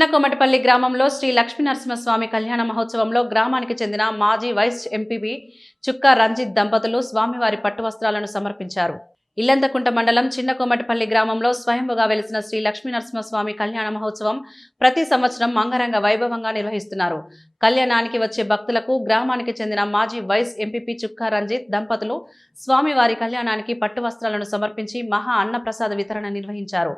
చిన్నకోమటిపల్లి గ్రామంలో శ్రీ లక్ష్మీనరసింహస్వామి కళ్యాణ మహోత్సవంలో గ్రామానికి చెందిన మాజీ వైస్ ఎంపీపీ చుక్కా రంజిత్ దంపతులు స్వామివారి పట్టు వస్త్రాలను సమర్పించారు. ఇల్లంతకుంట మండలం చిన్నకోమటిపల్లి గ్రామంలో స్వయంభుగా వెలిసిన శ్రీ లక్ష్మీనరసింహస్వామి కళ్యాణ మహోత్సవం ప్రతి సంవత్సరం అంగరంగ వైభవంగా నిర్వహిస్తున్నారు. కళ్యాణానికి వచ్చే భక్తులకు గ్రామానికి చెందిన మాజీ వైస్ ఎంపీపీ చుక్కా రంజిత్ దంపతులు స్వామివారి కళ్యాణానికి పట్టు వస్త్రాలను సమర్పించి మహా అన్నప్రసాద వితరణ నిర్వహించారు.